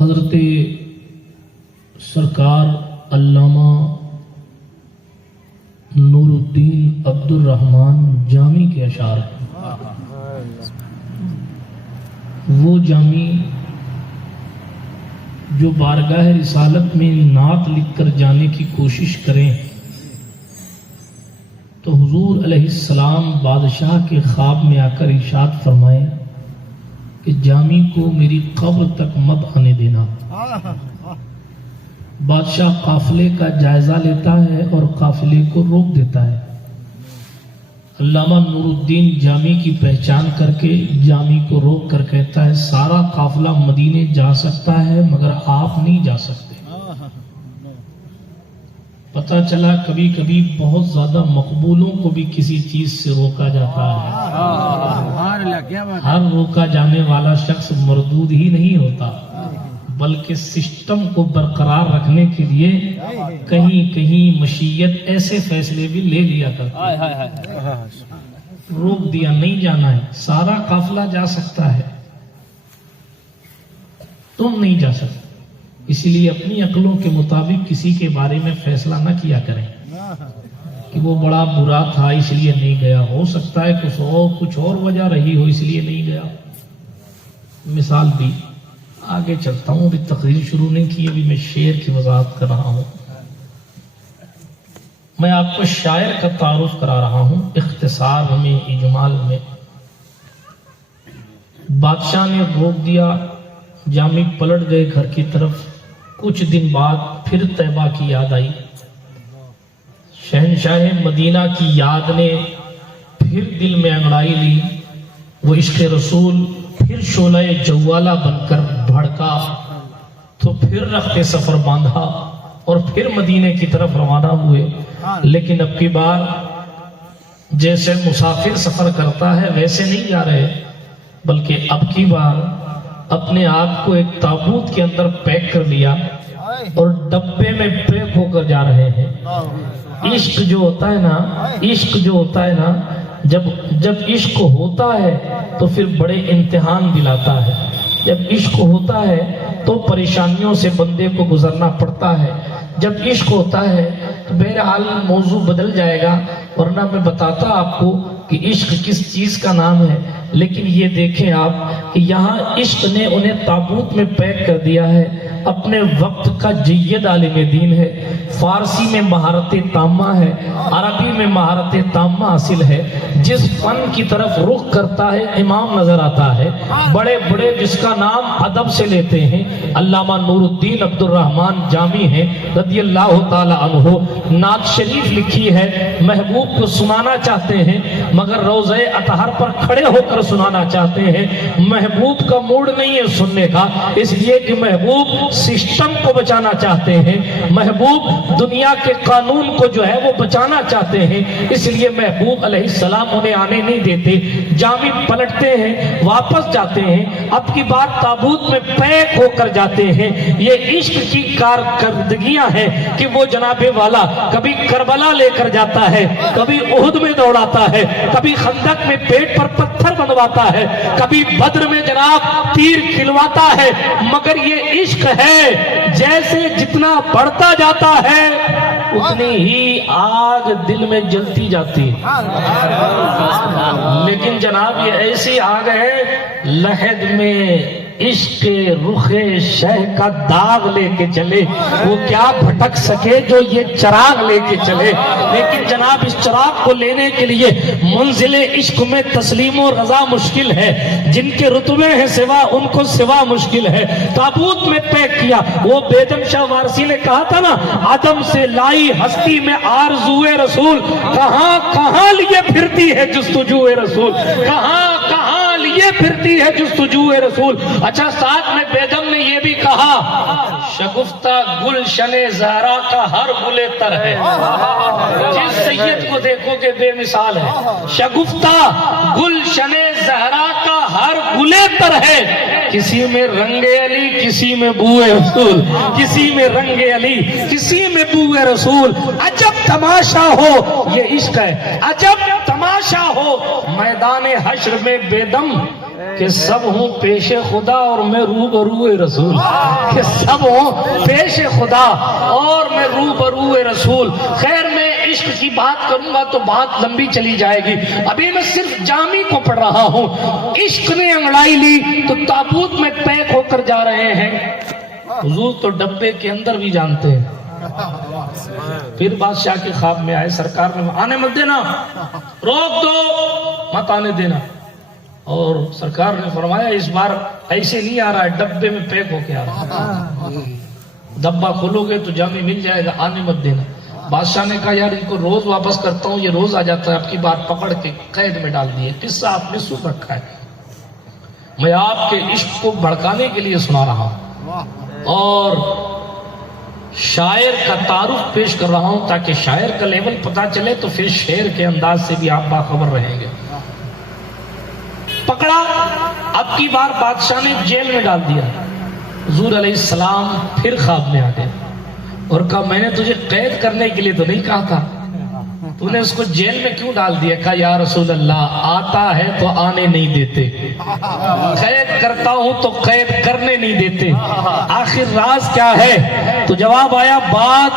حضرت سرکار علامہ نور الدین عبد الرحمن جامی کے اشعار ہیں. وہ جامی جو بارگاہ رسالت میں نعت لکھ کر جانے کی کوشش کریں تو حضور علیہ السلام بادشاہ کے خواب میں آ کر ارشاد فرمائیں کہ جامی کو میری قبر تک مت آنے دینا. بادشاہ قافلے کا جائزہ لیتا ہے اور قافلے کو روک دیتا ہے. علامہ نور الدین جامی کی پہچان کر کے جامی کو روک کر کہتا ہے سارا قافلہ مدینے جا سکتا ہے مگر آپ نہیں جا سکتے. پتہ چلا کبھی کبھی بہت زیادہ مقبولوں کو بھی کسی چیز سے روکا جاتا ہے. ہر روکا جانے والا شخص مردود ہی نہیں ہوتا بلکہ سسٹم کو برقرار رکھنے کے لیے کہیں کہیں مشیت ایسے فیصلے بھی لے لیا کرتا. روک دیا نہیں جانا ہے, سارا قافلہ جا سکتا ہے, تم نہیں جا سکتے. اسی لیے اپنی عقلوں کے مطابق کسی کے بارے میں فیصلہ نہ کیا کریں کہ وہ بڑا برا تھا اس لیے نہیں گیا. ہو سکتا ہے کچھ اور وجہ رہی ہو اس لیے نہیں گیا. مثال بھی آگے چلتا ہوں, ابھی تقریر شروع نہیں کی, ابھی میں شعر کی وضاحت کر رہا ہوں. میں آپ کو شاعر کا تعارف کرا رہا ہوں اختصار میں اجمال میں. بادشاہ نے روک دیا, جامی پلٹ گئے گھر کی طرف. کچھ دن بعد پھر طیبہ کی یاد آئی. شہنشاہ مدینہ کی یاد نے پھر دل میں انگڑائی لی. وہ عشق رسول پھر شعلہ جوالہ بن کر بھڑکا تو پھر رخت سفر باندھا اور پھر مدینے کی طرف روانہ ہوئے. لیکن اب کی بار جیسے مسافر سفر کرتا ہے ویسے نہیں جا رہے, بلکہ اب کی بار اپنے آپ کو ایک تابوت کے اندر پیک کر لیا اور ڈبے میں پیک ہو کر جا رہے ہیں. عشق جو ہوتا ہے نا جب عشق ہوتا ہے تو پھر بڑے امتحان دلاتا ہے. جب عشق ہوتا ہے تو پریشانیوں سے بندے کو گزرنا پڑتا ہے. جب عشق ہوتا ہے تو بہرحال موضوع بدل جائے گا, ورنہ میں بتاتا آپ کو کہ عشق کس چیز کا نام ہے. لیکن یہ دیکھیں آپ کہ یہاں عشق نے انہیں تابوت میں پیک کر دیا ہے. اپنے وقت کا جید عالم دین ہے, فارسی میں مہارت تامہ ہے, عربی میں مہارت تامہ حاصل ہے. جس فن کی طرف رخ کرتا ہے امام نظر آتا ہے. بڑے بڑے جس کا نام ادب سے لیتے ہیں علامہ نور الدین عبد الرحمن جامی ہیں رضی اللہ تعالی عنہ. نعت شریف لکھی ہے, محبوب کو سنانا چاہتے ہیں مگر روضہ اطہر پر کھڑے ہو کر سنانا چاہتے ہیں. محبوب کا موڈ نہیں ہے سننے کا, اس لیے کہ محبوب سسٹم کو بچانا چاہتے ہیں. محبوب دنیا کے قانون کو جو ہے وہ بچانا چاہتے ہیں, اس لیے محبوب علیہ السلام انہیں آنے نہیں دیتے. جامی پلٹتے ہیں, واپس جاتے ہیں, اب کی بات تابوت میں پیک ہو کر جاتے ہیں. یہ عشق کی کارکردگیاں ہیں کہ وہ جناب والا کبھی کربلا لے کر جاتا ہے, کبھی احد میں دوڑاتا ہے, کبھی خندق میں پیٹ پر پتھر بنواتا ہے, کبھی بدر میں جناب تیر کھلواتا ہے. مگر یہ عشق ہے جیسے جتنا بڑھتا جاتا ہے اتنی ہی آگ دل میں جلتی جاتی. لیکن جناب یہ ایسی آگ ہے لہد میں عشق رخ شہ کا داغ لے کے چلے, وہ کیا بھٹک سکے جو یہ چراغ لے کے چلے. لیکن جناب اس چراغ کو لینے کے لیے منزل عشق میں تسلیم و رضا مشکل ہے. جن کے رتبے ہیں سوا ان کو سوا مشکل ہے. تابوت میں پیک کیا. وہ بیدم شاہ وارسی نے کہا تھا نا, عدم سے لائی ہستی میں آرزوئے رسول, کہاں کہاں لیے پھرتی ہے جستجوئے رسول, کہاں کہاں لیے پھرتی ہے جستجوئے رسول. اچھا ساتھ میں بیگم نے یہ بھی کہا شگفتہ گلشن زہرا کا ہر گلے تر ہے. جس سید کو دیکھو کہ بے مثال ہے. شگفتہ گلشن زہرا کا ہر گلے تر ہے, کسی میں رنگ علی کسی میں بوئے رسول, کسی میں رنگ علی کسی میں بوئے رسول. عجب تماشا ہو یہ عشق ہے, عجب تماشا ہو میدان حشر میں بیدم کہ سب ہوں پیش خدا اور میں روبرو رسول، کہ سب ہوں پیش خدا اور میں روبرو رسول۔ خیر میں عشق کی بات کروں گا تو بات لمبی چلی جائے گی، ابھی میں صرف جامی کو پڑھ رہا ہوں۔ عشق نے انگڑائی لی تو تابوت میں پیک ہو کر جا رہے ہیں، حضور تو ڈبے کے اندر بھی جانتے ہیں۔ پھر بادشاہ کے خواب میں آئے، سرکار نے آنے مت دینا، روک دو، مت آنے دینا، اور سرکار نے فرمایا اس بار ایسے نہیں آ رہا ہے، ڈبے میں پیک ہو کے آ رہا ہے، ڈبہ کھولو گے تو جامع مل جائے گا، آنے مت دینا۔ بادشاہ نے کہا یار ان کو روز واپس کرتا ہوں، یہ روز آ جاتا ہے، اب کی بار پکڑ کے قید میں ڈال دیے۔ قصہ آپ نے سن رکھا ہے، میں آپ کے عشق کو بھڑکانے کے لیے سنا رہا ہوں اور شاعر کا تعارف پیش کر رہا ہوں تاکہ شاعر کا لیول پتا چلے تو پھر شعر کے انداز سے بھی آپ باخبر رہیں گے۔ پکڑا، اب کی بار بادشاہ نے جیل میں ڈال دیا۔ حضور علیہ السلام پھر خواب میں آ گئے اور کہا میں نے تجھے قید کرنے کے لیے تو نہیں کہا تھا، تو نے اس کو جیل میں کیوں ڈال دیا؟ کہا یا رسول اللہ آتا ہے تو آنے نہیں دیتے، قید کرتا ہوں تو قید کرنے نہیں دیتے، آخر راز کیا ہے؟ تو جواب آیا بات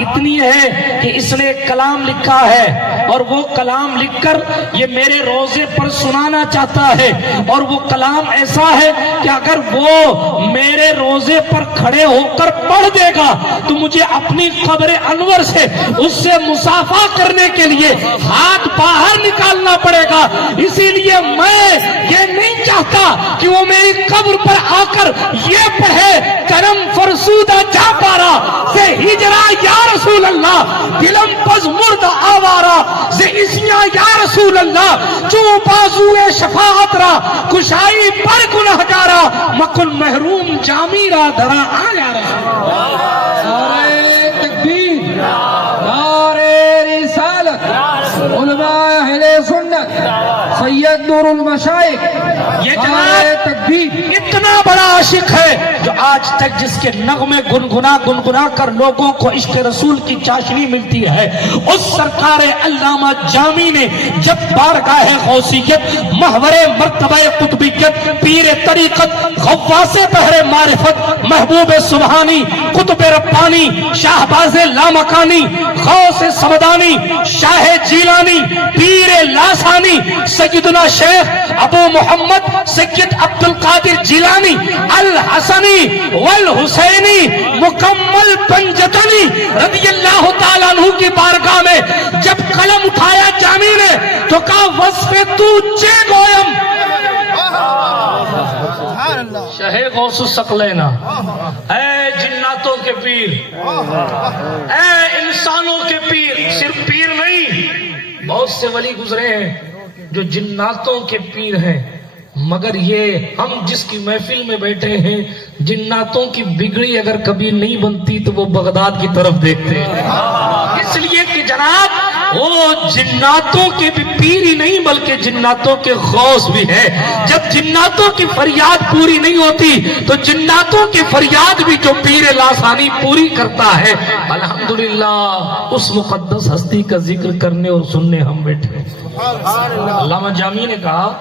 اتنی ہے کہ اس نے ایک کلام لکھا ہے اور وہ کلام لکھ کر یہ میرے روزے پر سنانا چاہتا ہے، اور وہ کلام ایسا ہے کہ اگر وہ میرے روزے پر کھڑے ہو کر پڑھ دے گا تو مجھے اپنی قبر انور سے اس سے مصافحہ کرنے کے لیے ہاتھ باہر نکالنا پڑے گا، اسی لیے میں یہ نہیں چاہتا کہ وہ میری قبر پر آ کر یہ پڑھے کرم فرسودہ جا پارا سے ہجرا یا رسول اللہ، دلم پز مرد آوارا سے اسیاں یا رسول اللہ، چوں بازوئے شفاعت را کشائی پر گناہ گارا، مکن محروم جامی را دھرا آیا رسول اللہ۔ نعرہ تکبیر، نعرہ رسالت، علماء اہل سنت، سید نور المشائخ، یہ نعرہ جناب تکبیر اتنا بڑا عاشق ہے جو آج تک جس کے نغمے گنگنا کر لوگوں کو عشق رسول کی چاشنی ملتی ہے، اس سرکار علامہ جامی نے جب بارگاہ غوثیت، محور مرتبہ قطبیت، پیر طریقت، غواث بحر معرفت، محبوب سبحانی، قطب ربانی، شاہباز لامکانی، غوث سمدانی، شاہ جیلانی، پیر لاسانی، سیدنا شیخ ابو محمد سید عبد القادر جیلانی الحسنی والحسینی مکمل پنجتنی رضی اللہ تعالیٰ عنہ کی بارگاہ میں جب قلم اٹھایا جامی نے تو کہا وصف تو چے گویم شہ غوث ثقلین، اے جناتوں کے پیر، اے انسانوں کے پیر، صرف پیر نہیں، بہت سے ولی گزرے ہیں جو جناتوں کے پیر ہیں، مگر یہ ہم جس کی محفل میں بیٹھے ہیں جناتوں کی بگڑی اگر کبھی نہیں بنتی تو وہ بغداد کی طرف دیکھتے ہیں، اس لیے کہ جناب وہ جناتوں کے بھی پیر ہی نہیں بلکہ جناتوں کے غوث بھی ہے۔ جب جناتوں کی فریاد پوری نہیں ہوتی تو جناتوں کی فریاد بھی جو پیر لاسانی پوری کرتا ہے۔ الحمدللہ اس مقدس ہستی کا ذکر کرنے اور سننے ہم بیٹھے۔ علامہ جامی نے کہا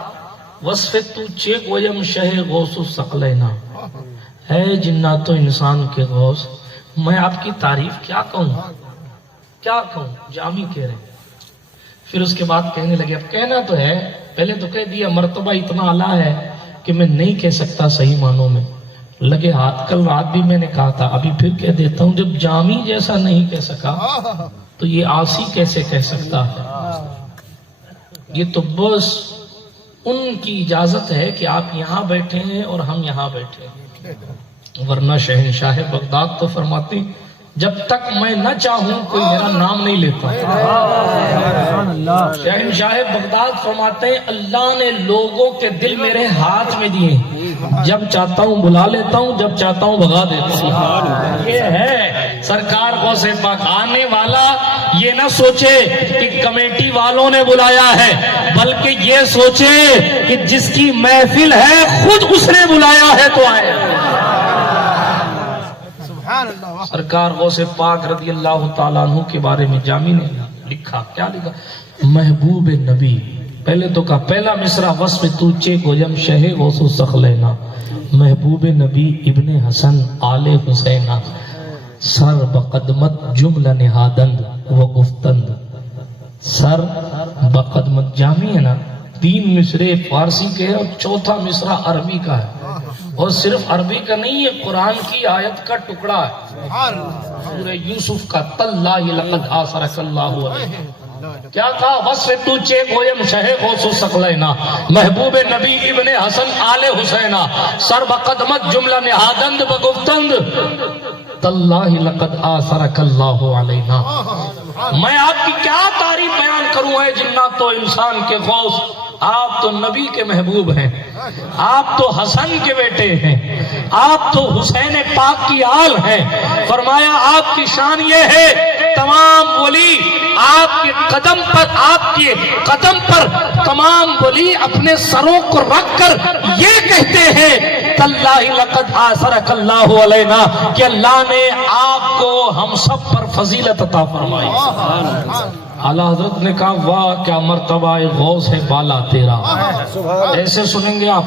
وصف تو چے گویم شہ غوث ثقلینا، اے جناتوں انسان کے غوث، میں آپ کی تعریف کیا کہوں، جامی کہہ رہے ہیں۔ پھر اس کے بعد کہنے لگے، اب کہنا تو ہے، پہلے تو کہہ دیا مرتبہ اتنا اعلیٰ ہے کہ میں نہیں کہہ سکتا صحیح معنوں میں، لگے ہاتھ، کل رات بھی میں نے کہا تھا، ابھی پھر کہہ دیتا ہوں، جب جامی جیسا نہیں کہہ سکا تو یہ آسی کیسے کہہ سکتا ہے؟ یہ تو بس ان کی اجازت ہے کہ آپ یہاں بیٹھے ہیں اور ہم یہاں بیٹھے ہیں، ورنہ شہنشاہ بغداد تو فرماتے جب تک میں نہ چاہوں کوئی میرا نام نہیں لیتا۔ شہنشاہ بغداد فرماتے ہیں اللہ نے لوگوں کے دل میرے ہاتھ میں دیے، جب چاہتا ہوں بلا لیتا ہوں، جب چاہتا ہوں بھگا دیتا ہوں۔ یہ ہے سرکار غوث پاک۔ آنے والا یہ نہ سوچے کہ کمیٹی والوں نے بلایا ہے، بلکہ یہ سوچے کہ جس کی محفل ہے خود اس نے بلایا ہے تو آئے۔ سرکار غوث پاک رضی اللہ تعالیٰ عنہ کے بارے میں جامی نے لکھا، کیا لکھا؟ محبوب نبی پہلے تو کہا پہلا مصرع وصف توچے گویم شہ غوث سخلینا محبوب نبی ابن حسن آل حسینہ سر بقدمت جملہ نہادند و گفتند. سر بقدمت جامع ہے نا، 3 مصرے فارسی کے ہیں اور 4تھا مصرع عربی کا ہے، اور صرف عربی کا نہیں ہے، قرآن کی آیت کا ٹکڑا ہے، سورہ یوسف کا تاللہ لقد آثرک اللہ علیہ. کیا کہا؟ وصف توچے گویم شہ غوث ثقلینہ محبوب نبی ابن حسن آل حسینہ سر بقدمت جملہ نہادند بگفتند تاللہ لقد آثرک اللہ علینا. میں آپ کی کیا تعریف بیان کروں اے جنات و انسان کے غوث، آپ تو نبی کے محبوب ہیں، آپ تو حسن کے بیٹے ہیں، آپ تو حسین پاک کی آل ہیں. فرمایا آپ کی شان یہ ہے تمام ولی آپ کے قدم پر تمام ولی اپنے سروں کو رکھ کر یہ کہتے ہیں تاللہ لقد آثرک اللہ علینا، کہ اللہ نے آپ کو ہم سب پر فضیلت عطا فرمائی. اعلیٰ حضرت نے کہا واہ کیا مرتبہ غوث ہے بالا تیرا. ایسے سنیں گے آپ.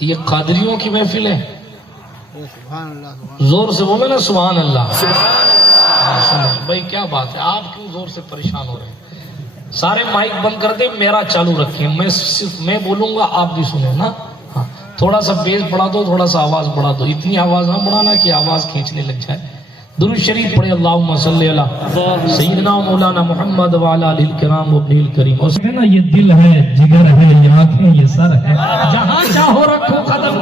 یہ قادریوں کی محفل ہے، زور سے بولے نا سبحان اللہ. بھائی کیا بات ہے، آپ کیوں زور سے پریشان ہو رہے ہیں؟ سارے مائک بند کر دیں، میرا چالو رکھیں، میں بولوں گا آپ بھی سنیں نا. ہاں تھوڑا سا بیس بڑھا دو، تھوڑا سا آواز بڑھا دو، اتنی آواز نہ بڑھانا کہ آواز کھینچنے لگ جائے. درود شریف پڑھے اللہم صلی علی سیدنا مولانا محمد وعلی آلہ الکرام و ابنہ الکریم. یہ دل ہے، جگر ہے، یہ آنکھیں، یہ سر ہے، جہاں چاہو رکھو قدم.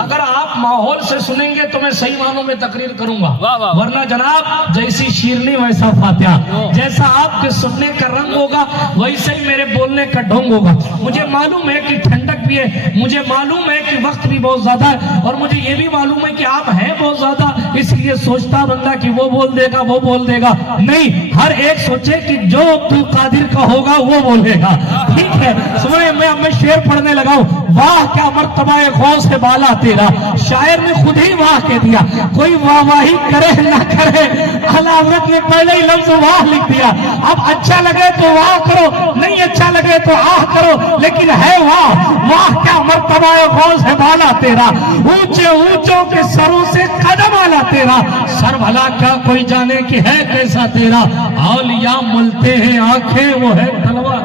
اگر آپ ماحول سے سنیں گے تو میں صحیح معنوں میں تقریر کروں گا، ورنہ جناب جیسی شیرنی ویسا فاتحہ، جیسا آپ کے سننے کا رنگ ہوگا ویسے ہی میرے بولنے کا ڈھنگ ہوگا. مجھے معلوم ہے کہ ٹھنڈک بھی ہے، مجھے معلوم ہے کہ وقت بھی بہت زیادہ ہے، اور مجھے یہ بھی معلوم ہے کہ آپ ہیں بہت زیادہ، اس لیے سوچتا بندہ کہ وہ بول دے گا وہ بول دے گا. نہیں، ہر ایک سوچے کہ جو عبد القادر کا ہوگا وہ بولے گا. ٹھیک ہے، سنیں میں شعر پڑھنے لگا ہوں. واہ کیا مرتبہ غوث ہے بالا تیرا. شاعر نے خود ہی واہ کہہ دیا، کوئی واہ واہی کرے نہ کرے، اعلیٰ حضرت نے پہلے ہی لفظ واہ لکھ دیا. اب اچھا لگے تو واہ کرو، نہیں اچھا لگے تو آہ کرو، لیکن ہے واہ. واہ کیا مرتبہ غوث ہے بالا تیرا، اونچے اونچوں کے سروں سے قدم آلا تیرا. سر بھلا کیا کوئی جانے کہ ہے کیسا تیرا. اولیاء ملتے ہیں آنکھیں وہ ہے تلوار،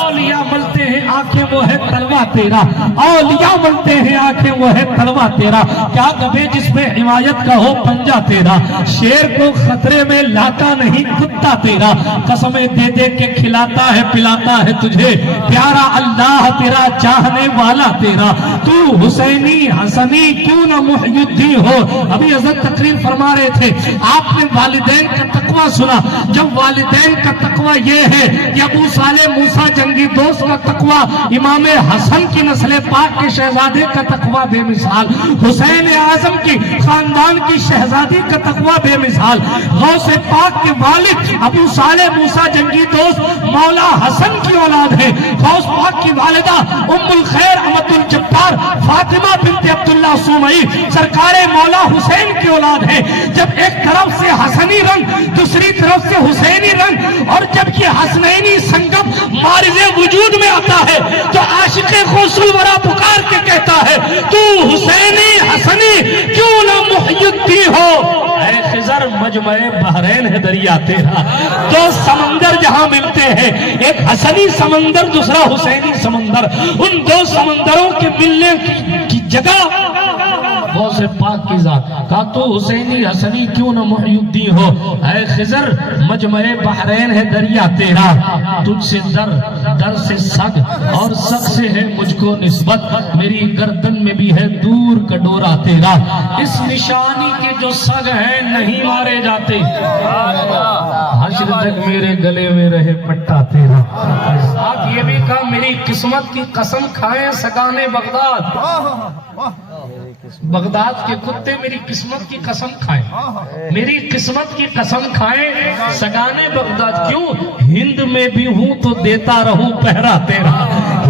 اولیاء ملتے ہیں آنکھیں وہ ہے تلوار تیرا. اولیاء ملتے ہیں آنکھیں وہ ہے تلوار تیرا. کیا گبے جس میں حمایت کا ہو پنجہ تیرا. شیر کو خطرے میں لاتا نہیں کتا تیرا. قسمیں دے دے کے کھلاتا ہے پلاتا ہے تجھے. پیارا اللہ تیرا چاہنے والا تیرا. تو حسینی حسنی کیوں نہ محی الدین ہو. ابھی حضرت تقریر فرما رہے تھے، آپ نے والدین کا تقوی سنا. جب والدین کا تقوی یہ ہے کہ ابو صالح موسیٰ جنگی دوست کا تقوی، امام حسن کی نسل پاک کے شہزادے کا تقوی بے مثال، حسین اعظم کی خاندان کی شہزادی کا تقوی بے مثال، غوث پاک کے والد ابو صالح موسیٰ جنگی دوست مولا حسن کی اولاد ہے. غوث پاک کی والدہ ام الخیر احمد الجبار فاطمہ بنت عبداللہ سومئی سرکار مولا حسین کی اولاد ہے. جب ایک طرف سے حسنی رنگ، دوسری طرف سے حسینی رنگ، اور جب یہ حسنینی سنگم بارز وجود میں آتا ہے تو عاشق غوث الورا پکار کے کہتا ہے تو حسینی حسنی کیوں نہ محی الدین ہو. اے خضر مجمع بحرین ہے دریا تیرا. دو سمندر جہاں ملتے ہیں، ایک حسنی سمندر دوسرا حسینی سمندر، ان دو سمندروں کے ملنے کی جگہ غوث پاک کی ذات. کہا تو حسینی حسنی کیوں نہ محی الدین ہو. اے خضر مجمع بحرین ہے دریا تیرا. تجھ سے در سے سگ اور سگ سے ہے مجھ کو نسبت. میری گردن میں بھی ہے دور کا ڈورا تیرا. اس نشانی کے جو سگ ہیں نہیں مارے جاتے، حشر تک میرے گلے میں رہے پٹا تیرا. ساتھ یہ بھی کہا میری قسمت کی قسم کھائیں سگانے بغداد. بغداد کے کتے میری قسمت کی قسم کھائیں، میری قسمت کی قسم کھائیں سگانے بغداد. کیوں؟ ہند میں بھی ہوں تو دیتا رہوں پہرا تیرا.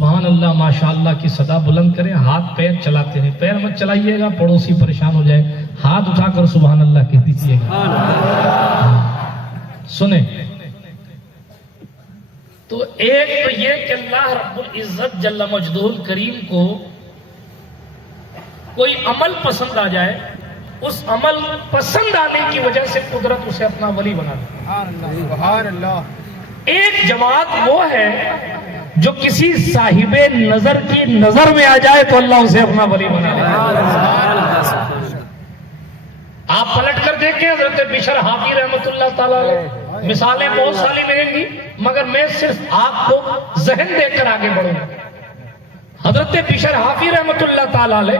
سبحان اللہ ماشاءاللہ کی صدا بلند کریں، ہاتھ پیر چلاتے رہیں، پیر مت چلائیے گا پڑوسی پریشان ہو جائے، ہاتھ اٹھا کر سبحان اللہ کہہ دیجیے گا۔ سنیں تو ایک تو یہ کہ اللہ رب العزت جل مجدہ الکریم کو کوئی عمل پسند آ جائے، اس عمل پسند آنے کی وجہ سے قدرت اسے اپنا ولی بنا دے۔ سبحان اللہ۔ ایک جماعت وہ ہے جو کسی صاحب نظر کی نظر میں آ جائے تو اللہ اسے اپنا ولی بنا دے۔ آپ پلٹ کر دیکھیں حضرت بشر حافی رحمت اللہ تعالیٰ علیہ، مثالیں بہت ساری ملیں گی مگر میں صرف آپ کو ذہن دے کر آگے بڑھوں گا۔ حضرت بشر حافی رحمت اللہ تعالیٰ علیہ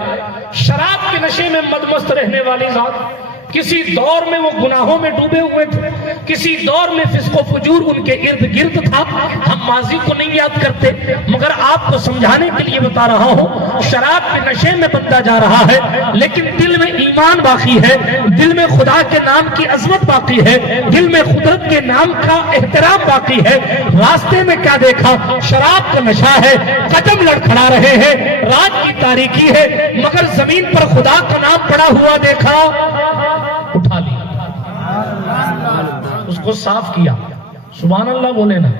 شراب کے نشے میں مدمست رہنے والی ذات، کسی دور میں وہ گناہوں میں ڈوبے ہوئے تھے، کسی دور میں فسق و فجور ان کے ارد گرد تھا۔ ہم ماضی کو نہیں یاد کرتے مگر آپ کو سمجھانے کے لیے بتا رہا ہوں، شراب کے نشے میں بندہ جا رہا ہے لیکن دل میں ایمان باقی ہے، دل میں خدا کے نام کی عظمت باقی ہے، دل میں قدرت کے نام کا احترام باقی ہے۔ راستے میں کیا دیکھا؟ شراب کا نشہ ہے، قدم لڑکھڑا رہے ہیں، رات کی تاریکی ہے مگر زمین پر خدا کا نام پڑا ہوا دیکھا، اٹھا لیا، اس کو صاف کیا، سبحان اللہ بولے نا،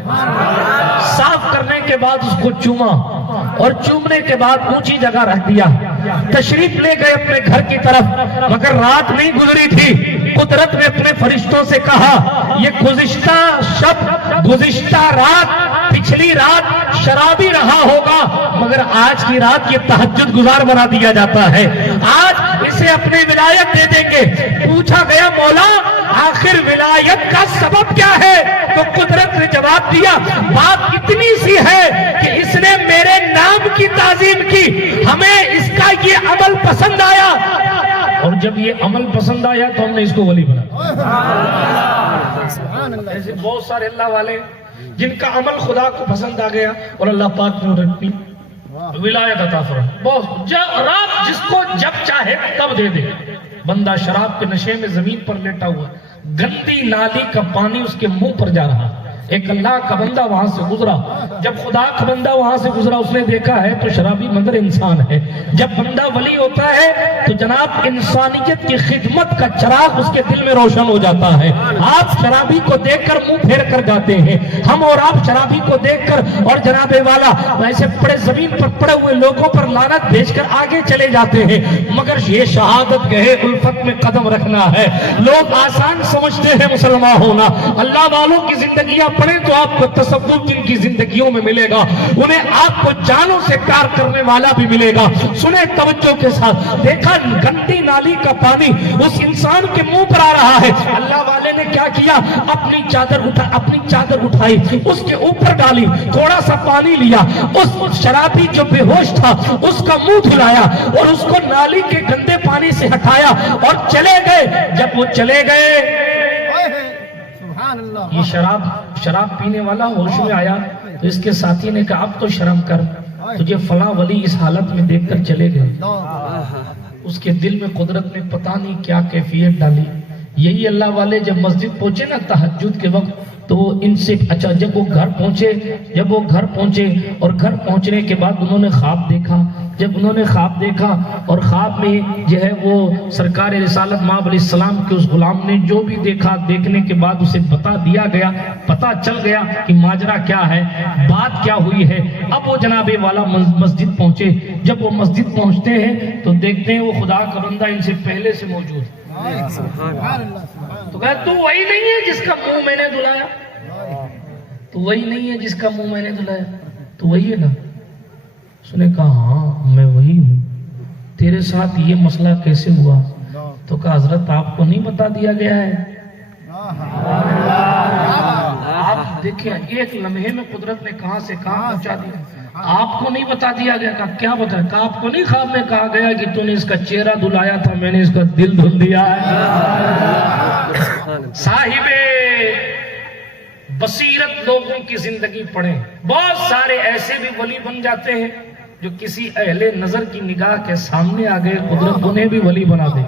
صاف کرنے کے بعد اس کو چوما اور چومنے کے بعد اونچی جگہ رکھ دیا، تشریف لے گئے اپنے گھر کی طرف مگر رات نہیں گزری تھی، قدرت نے اپنے فرشتوں سے کہا یہ گزشتہ شب، گزشتہ رات، پچھلی رات شرابی رہا ہوگا مگر آج کی رات یہ تہجد گزار بنا دیا جاتا ہے، آج اسے اپنی ولایت دے دیں گے۔ پوچھا گیا مولا آخر ولایت کا سبب کیا ہے؟ تو قدرت نے جواب دیا بات اتنی سی ہے کہ اس نے میرے نام کی تعظیم کی، ہمیں اس کا یہ عمل پسند آیا اور جب یہ عمل پسند آیا تو ہم نے اس کو ولی بنا۔ ایسے بہت سارے اللہ والے جن کا عمل خدا کو پسند آ گیا اور اللہ پاک نے اپنی ولایت عطا فرمائی۔ بہت رات جس کو جب چاہے تب دے دے۔ بندہ شراب کے نشے میں زمین پر لیٹا ہوا، گندی نالی کا پانی اس کے منہ پر جا رہا، ایک اللہ کا بندہ وہاں سے گزرا، جب خدا کا بندہ وہاں سے گزرا اس نے دیکھا ہے تو شرابی مگر انسان ہے، جب بندہ ولی ہوتا ہے تو جناب انسانیت کی خدمت کا چراغ اس کے دل میں روشن ہو جاتا ہے۔ آپ شرابی کو دیکھ کر منہ پھیر کر جاتے ہیں، ہم اور آپ شرابی کو دیکھ کر اور جناب والا ویسے پڑے زمین پر پڑے ہوئے لوگوں پر لعنت بھیج کر آگے چلے جاتے ہیں مگر یہ شہادت گہے الفت میں قدم رکھنا ہے۔ لوگ آسان سمجھتے ہیں مسلمان ہونا، اللہ والوں کی زندگیاں پڑھیں تو آپ کو تصور جن کی زندگیوں میں ملے گا، انہیں آپ کو جانوں سے پیار کرنے والا بھی ملے گا۔ سنیں توجہ کے ساتھ، دیکھا گندی نالی کا پانی اس انسان کے منہ پر آ رہا ہے، اللہ والے نے کیا کیا؟ اپنی چادر اٹھائی، اس کے اوپر ڈالی، تھوڑا سا پانی لیا، اس شرابی جو بے ہوش تھا اس کا منہ دھلایا اور اس کو نالی کے گندے پانی سے ہٹایا اور چلے گئے۔ جب وہ چلے گئے یہ شراب پینے والا ہوش میں آیا تو اس کے ساتھی نے کہا اب تو شرم کر، تجھے فلاں ولی اس حالت میں دیکھ کر چلے گئے۔ اس کے دل میں قدرت نے پتہ نہیں کیا کیفیت ڈالی۔ یہی اللہ والے جب مسجد پہنچے نا تہجد کے وقت تو ان سے اچھا جب وہ گھر پہنچے اور گھر پہنچنے کے بعد انہوں نے خواب دیکھا، جب انہوں نے خواب دیکھا اور خواب میں جو ہے وہ سرکار رسالت مآب علیہ السلام کے اس غلام نے جو بھی دیکھا، دیکھنے کے بعد اسے بتا دیا گیا، پتا چل گیا کہ ماجرا کیا ہے، بات کیا ہوئی ہے۔ اب وہ جناب والا مسجد پہنچے، جب وہ مسجد پہنچتے ہیں تو دیکھتے ہیں وہ خدا کا بندہ ان سے پہلے سے موجود ہے۔ تو کہا تو وہی نہیں ہے جس کا منہ میں نے دھلایا، تو وہی نہیں ہے جس کا منہ میں نے دھلایا، تو وہی ہے نا؟ اس نے کہا ہاں میں وہی ہوں، تیرے ساتھ یہ مسئلہ کیسے ہوا؟ تو کہا حضرت آپ کو نہیں بتا دیا گیا ہے؟ آپ دیکھیں ایک لمحے میں قدرت نے کہاں سے کہاں پہنچا دیا۔ آپ کو نہیں بتا دیا گیا؟ کہا کیا بتایا؟ کہا آپ کو نہیں خواب میں کہا گیا کہ تو نے اس کا چہرہ دھلایا تھا، میں نے اس کا دل دھل دیا ہے۔ صاحب بصیرت لوگوں کی زندگی پڑھیں، بہت سارے ایسے بھی ولی بن جاتے ہیں جو کسی اہل نظر کی نگاہ کے سامنے آ گئے، قدرت انہیں بھی ولی بنا دے۔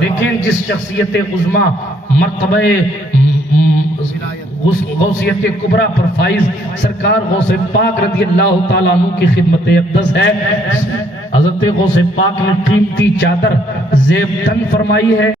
دیکھیں جس شخصیت عظمیٰ مرتبہ غوثیت کبریٰ پر فائز سرکار غوث پاک رضی اللہ تعالیٰ عنہ کی خدمت اقدس ہے. حضرت غوث پاک نے قیمتی چادر زیب تن فرمائی ہے.